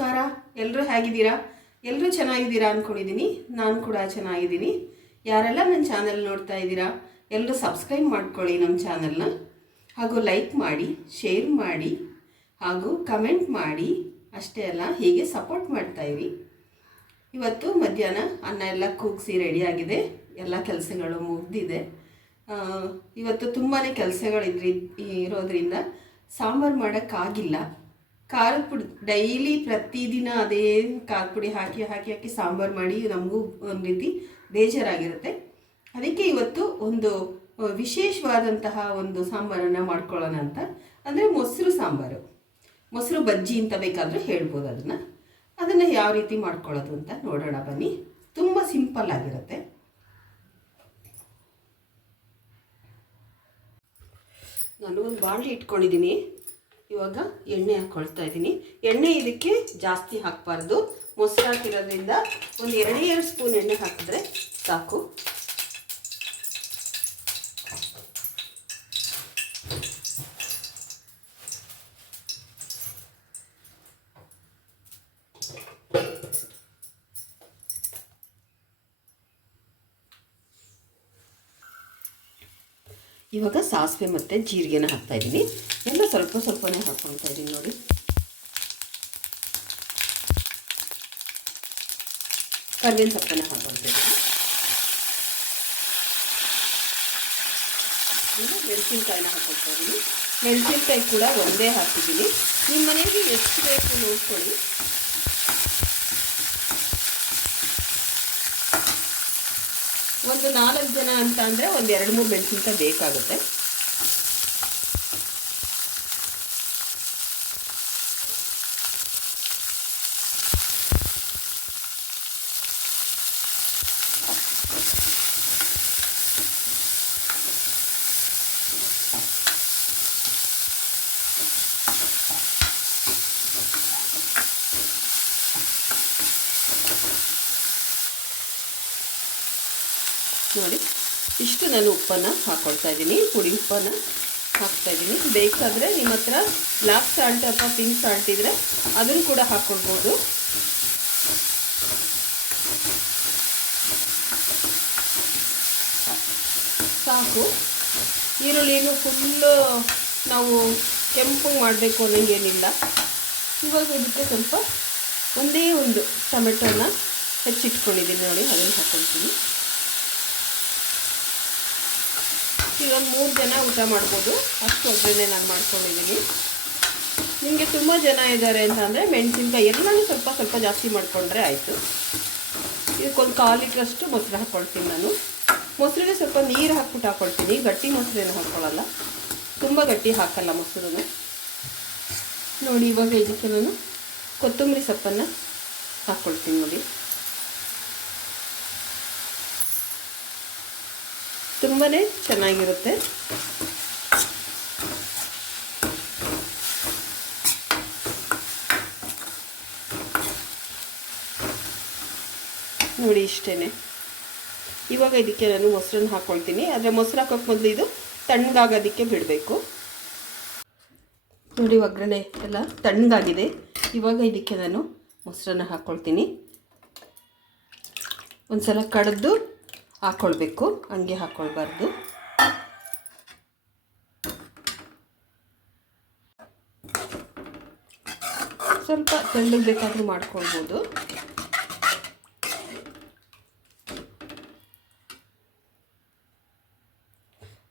ನಮಸ್ಕಾರ. ಎಲ್ಲರೂ ಹೇಗಿದ್ದೀರಾ? ಎಲ್ಲರೂ ಚೆನ್ನಾಗಿದ್ದೀರಾ ಅಂದ್ಕೊಂಡಿದ್ದೀನಿ. ನಾನು ಕೂಡ ಚೆನ್ನಾಗಿದ್ದೀನಿ. ಯಾರೆಲ್ಲ ನನ್ನ ಚಾನಲ್ ನೋಡ್ತಾ ಇದ್ದೀರಾ ಎಲ್ಲರೂ ಸಬ್ಸ್ಕ್ರೈಬ್ ಮಾಡ್ಕೊಳ್ಳಿ ನಮ್ಮ ಚಾನಲ್ನ, ಹಾಗೂ ಲೈಕ್ ಮಾಡಿ, ಶೇರ್ ಮಾಡಿ, ಹಾಗೂ ಕಮೆಂಟ್ ಮಾಡಿ. ಅಷ್ಟೇ ಅಲ್ಲ, ಹೀಗೆ ಸಪೋರ್ಟ್ ಮಾಡ್ತಾಯಿರಿ. ಇವತ್ತು ಮಧ್ಯಾಹ್ನ ಅನ್ನ ಎಲ್ಲ ಕೂಗಿಸಿ ರೆಡಿಯಾಗಿದೆ, ಎಲ್ಲ ಕೆಲಸಗಳು ಮುಗಿದಿದೆ. ಇವತ್ತು ತುಂಬಾ ಇರೋದ್ರಿಂದ ಸಾಂಬಾರು ಮಾಡೋಕ್ಕಾಗಿಲ್ಲ. ಖಾರದ ಪುಡಿ ಡೈಲಿ ಪ್ರತಿದಿನ ಅದೇ ಖಾರದ ಪುಡಿ ಹಾಕಿ ಹಾಕಿ ಹಾಕಿ ಸಾಂಬಾರು ಮಾಡಿ ನಮಗೂ ಒಂದು ರೀತಿ ಬೇಜಾರಾಗಿರುತ್ತೆ. ಅದಕ್ಕೆ ಇವತ್ತು ಒಂದು ವಿಶೇಷವಾದಂತಹ ಒಂದು ಸಾಂಬಾರನ್ನು ಮಾಡ್ಕೊಳ್ಳೋಣ ಅಂತ. ಅಂದರೆ ಮೊಸರು ಸಾಂಬಾರು, ಮೊಸರು ಬಜ್ಜಿ ಅಂತ ಬೇಕಾದರೂ ಹೇಳ್ಬೋದು. ಅದನ್ನು ಯಾವ ರೀತಿ ಮಾಡ್ಕೊಳ್ಳೋದು ಅಂತ ನೋಡೋಣ ಬನ್ನಿ. ತುಂಬ ಸಿಂಪಲ್ ಆಗಿರುತ್ತೆ. ನಾನು ಒಂದು ಬಾಣಲಿ ಇಟ್ಕೊಂಡಿದ್ದೀನಿ. ಇವಾಗ ಎಣ್ಣೆ ಹಾಕ್ಕೊಳ್ತಾ ಇದ್ದೀನಿ. ಎಣ್ಣೆ ಇದಕ್ಕೆ ಜಾಸ್ತಿ ಹಾಕಬಾರ್ದು, ಮೊಸರು ಹಾಕಿರೋದ್ರಿಂದ ಒಂದು 2 ಸ್ಪೂನ್ ಎಣ್ಣೆ ಹಾಕಿದ್ರೆ ಸಾಕು. ಇವಾಗ ಸಾಸಿವೆ ಮತ್ತು ಜೀರಿಗೆನ ಹಾಕ್ತಾಯಿದ್ದೀನಿ. ಎಲ್ಲ ಸ್ವಲ್ಪ ಸ್ವಲ್ಪನೇ ಹಾಕ್ಕೊಳ್ತಾ ಇದ್ದೀನಿ ನೋಡಿ. ಕರಿಬೇವಿನ ಸೊಪ್ಪನ್ನ ಹಾಕ್ಕೊಳ್ತಾ ಇದ್ದೀನಿ. ಮೆಣಸಿನ್ಕಾಯಿನ ಹಾಕ್ಕೊಳ್ತಾ ಇದ್ದೀನಿ. ಮೆಣಸಿನ್ಕಾಯಿ ಕೂಡ ಒಂದೇ ಹಾಕಿದ್ದೀನಿ. ನಿಮ್ಮ ಮನೆಗೆ ಎಷ್ಟು ಬೇಕು ನೋಡ್ಕೊಳ್ಳಿ. ಒಂದು 4 ಜನ ಅಂತ ಅಂದರೆ ಒಂದು 2-3 ಮೆಣಸಿನ್ಕಾಯಿ ಬೇಕಾಗುತ್ತೆ. ನೋಡಿ, ಇಷ್ಟು ನಾನು ಉಪ್ಪನ್ನು ಹಾಕ್ಕೊಳ್ತಾ ಇದ್ದೀನಿ. ಪುಡಿ ಉಪ್ಪನ್ನು ಹಾಕ್ತಾಯಿದ್ದೀನಿ. ಬೇಕಾದರೆ ನಿಮ್ಮ ಹತ್ರ ಬ್ಲ್ಯಾಕ್ ಸಾಲ್ಟ್ ಅಥವಾ ಪಿಂಕ್ ಸಾಲ್ಟ್ ಇದ್ದರೆ ಅದನ್ನು ಕೂಡ ಹಾಕ್ಕೊಳ್ಬೋದು. ಸಾಕು. ಈರುಳ್ಳಿನೂ ಫುಲ್ಲು ನಾವು ಕೆಂಪು ಮಾಡಬೇಕು ಅನ್ನೋಂಗೇನಿಲ್ಲ. ಇವಾಗ ಇದಕ್ಕೆ ಸ್ವಲ್ಪ ಒಂದೇ ಒಂದು ಟೊಮೆಟೊನ ಹೆಚ್ಚಿಟ್ಕೊಂಡಿದ್ದೀನಿ ನೋಡಿ, ಅದನ್ನು ಹಾಕ್ಕೊಳ್ತೀನಿ. ಈಗ ಒಂದು 3 ಜನ ಊಟ ಮಾಡ್ಬೋದು, ಅಷ್ಟು ಒಗ್ಗರಣೆ ನಾನು ಮಾಡ್ಕೊಂಡಿದ್ದೀನಿ. ನಿಮಗೆ ತುಂಬ ಜನ ಇದ್ದಾರೆ ಅಂತ ಅಂದರೆ ಮೆಣಸಿನ್ಕಾಯಿ ಎಲ್ಲನೂ ಸ್ವಲ್ಪ ಸ್ವಲ್ಪ ಜಾಸ್ತಿ ಮಾಡಿಕೊಂಡ್ರೆ ಆಯಿತು. ಇದಕ್ಕೊಂದು 1/4 ಲೀಟ್ರಷ್ಟು ಮೊಸರು ಹಾಕ್ಕೊಳ್ತೀನಿ ನಾನು. ಮೊಸರಿಗೆ ಸ್ವಲ್ಪ ನೀರು ಹಾಕ್ಬಿಟ್ಟು ಹಾಕ್ಕೊಳ್ತೀನಿ. ಗಟ್ಟಿ ಮೊಸರೇನು ಹಾಕ್ಕೊಳ್ಳಲ್ಲ, ತುಂಬ ಗಟ್ಟಿ ಹಾಕಲ್ಲ ಮೊಸರನ್ನ. ನೋಡಿ, ಇವಾಗ ಇದಕ್ಕೆ ನಾನು ಕೊತ್ತಂಬರಿ ಸೊಪ್ಪನ್ನು ಹಾಕ್ಕೊಳ್ತೀನಿ ನೋಡಿ. ತುಂಬಾ ಚೆನ್ನಾಗಿರುತ್ತೆ. ನೋಡಿ, ಇಷ್ಟೇ. ಇವಾಗ ಇದಕ್ಕೆ ನಾನು ಮೊಸರನ್ನು ಹಾಕ್ಕೊಳ್ತೀನಿ. ಆದರೆ ಮೊಸರು ಹಾಕೋಕ್ಕೆ ಮೊದಲು ಇದು ತಣ್ಣಗಾಗೋದಕ್ಕೆ ಬಿಡಬೇಕು. ನೋಡಿ, ಒಗ್ಗರಣೆ ಎಲ್ಲ ತಣ್ಣಗಾಗಿದೆ. ಇವಾಗ ಇದಕ್ಕೆ ನಾನು ಮೊಸರನ್ನು ಹಾಕ್ಕೊಳ್ತೀನಿ. ಒಂದು ಸಲ ಕಡೆದು ಹಾಕ್ಕೊಳ್ಬೇಕು, ಹಂಗೆ ಹಾಕ್ಕೊಳ್ಬಾರ್ದು. ಸ್ವಲ್ಪ ತೆಳ್ಳಗೆ ಬೇಕಾದರೂ ಮಾಡ್ಕೊಳ್ಬೋದು.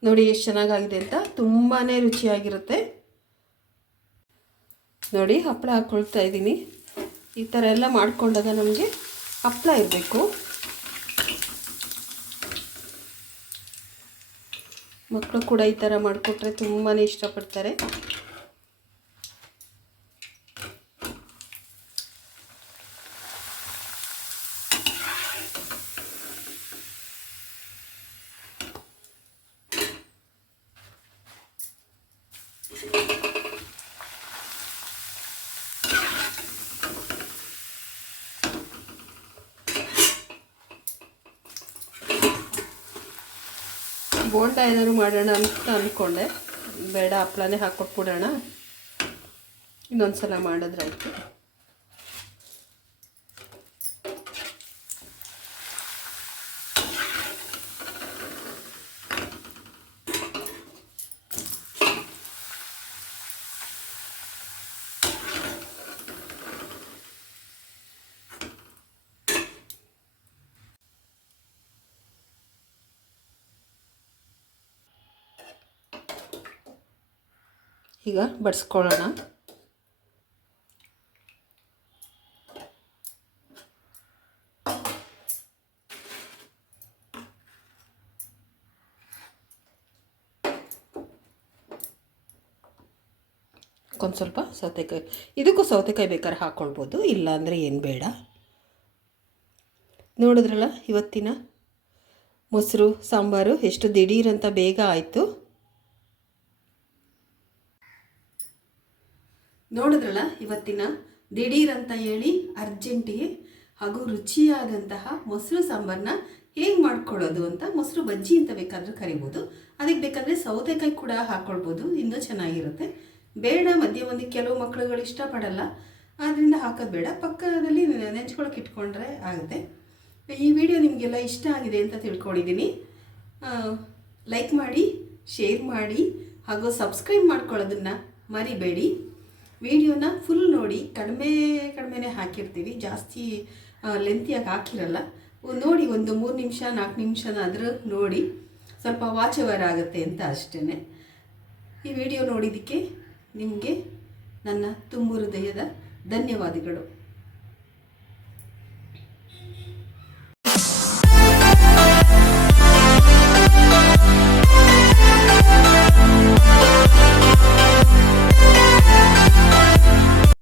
ನೋಡಿ ಎಷ್ಟು ಚೆನ್ನಾಗಾಗಿದೆ ಅಂತ, ತುಂಬಾ ರುಚಿಯಾಗಿರುತ್ತೆ. ನೋಡಿ, ಹಪ್ಪಳ ಹಾಕ್ಕೊಳ್ತಾ ಇದ್ದೀನಿ. ಈ ಥರ ಎಲ್ಲ ಮಾಡ್ಕೊಂಡಾಗ ನಮಗೆ ಹಪ್ಪಳ ಇರಬೇಕು. ಮಕ್ಕಳು ಕೂಡ ಈ ಥರ ಮಾಡಿಕೊಟ್ರೆ ತುಂಬಾ ಇಷ್ಟಪಡ್ತಾರೆ. ಬೋಂಡ ಏನಾದ್ರು ಮಾಡೋಣ ಅಂತ ಅಂದ್ಕೊಂಡೆ, ಬೇಡ ಹಪ್ಪಳನೇ ಹಾಕ್ಕೊಟ್ಬಿಡೋಣ, ಇನ್ನೊಂದು ಸಲ ಮಾಡಿದ್ರಾಯ್ತು. ಈಗ ಬಡಿಸ್ಕೊಳ್ಳೋಣ. ಒಂದು ಸ್ವಲ್ಪ ಸೌತೆಕಾಯಿ, ಇದಕ್ಕೂ ಸೌತೆಕಾಯಿ ಬೇಕಾದ್ರೆ ಹಾಕ್ಕೊಳ್ಬೋದು, ಇಲ್ಲ ಅಂದರೆ ಏನು ಬೇಡ. ನೋಡಿದ್ರಲ್ಲ ಇವತ್ತಿನ ಮೊಸರು ಸಾಂಬಾರು ಎಷ್ಟು ದಿಢೀರಂತ ಬೇಗ ಆಯಿತು. ನೋಡಿದ್ರಲ್ಲ ಇವತ್ತಿನ ದಿಢೀರಂತ ಹೇಳಿ ಅರ್ಜೆಂಟಿಗೆ ಹಾಗೂ ರುಚಿಯಾದಂತಹ ಮೊಸರು ಸಾಂಬಾರನ್ನ ಹೇಗೆ ಮಾಡ್ಕೊಳ್ಳೋದು ಅಂತ. ಮೊಸರು ಬಜ್ಜಿ ಅಂತ ಬೇಕಾದರೂ ಕರಿಬೋದು, ಅದಕ್ಕೆ ಬೇಕಾದರೆ ಸೌತೆಕಾಯಿ ಕೂಡ ಹಾಕ್ಕೊಳ್ಬೋದು, ಇನ್ನೂ ಚೆನ್ನಾಗಿರುತ್ತೆ. ಬೇಡ ಮಧ್ಯೆ ಒಂದು ಕೆಲವು ಮಕ್ಕಳುಗಳು ಇಷ್ಟಪಡಲ್ಲ, ಆದ್ದರಿಂದ ಹಾಕೋದು ಬೇಡ, ಪಕ್ಕದಲ್ಲಿ ನೆಂಚ್ಕೊಳಕ್ಕೆ ಇಟ್ಕೊಂಡ್ರೆ ಆಗುತ್ತೆ. ಈ ವಿಡಿಯೋ ನಿಮಗೆಲ್ಲ ಇಷ್ಟ ಆಗಿದೆ ಅಂತ ತಿಳ್ಕೊಂಡಿದ್ದೀನಿ. ಲೈಕ್ ಮಾಡಿ, ಶೇರ್ ಮಾಡಿ ಹಾಗೂ ಸಬ್ಸ್ಕ್ರೈಬ್ ಮಾಡ್ಕೊಳ್ಳೋದನ್ನು ಮರಿಬೇಡಿ. ವಿಡಿಯೋನ ಫುಲ್ ನೋಡಿ, ಕಡಿಮೆನೇ ಹಾಕಿರ್ತೀವಿ, ಜಾಸ್ತಿ ಲೆಂತಿಯಾಗಿ ಹಾಕಿರಲ್ಲ. ನೋಡಿ, ಒಂದು 3 ನಿಮಿಷ 4 ನಿಮಿಷನಾದರೂ ನೋಡಿ, ಸ್ವಲ್ಪ ವಾಚವರ್ ಆಗುತ್ತೆ ಅಂತ ಅಷ್ಟೇ. ಈ ವಿಡಿಯೋ ನೋಡಿದ್ದಕ್ಕೆ ನಿಮಗೆ ನನ್ನ ತುಂಬು ಹೃದಯದ ಧನ್ಯವಾದಗಳು.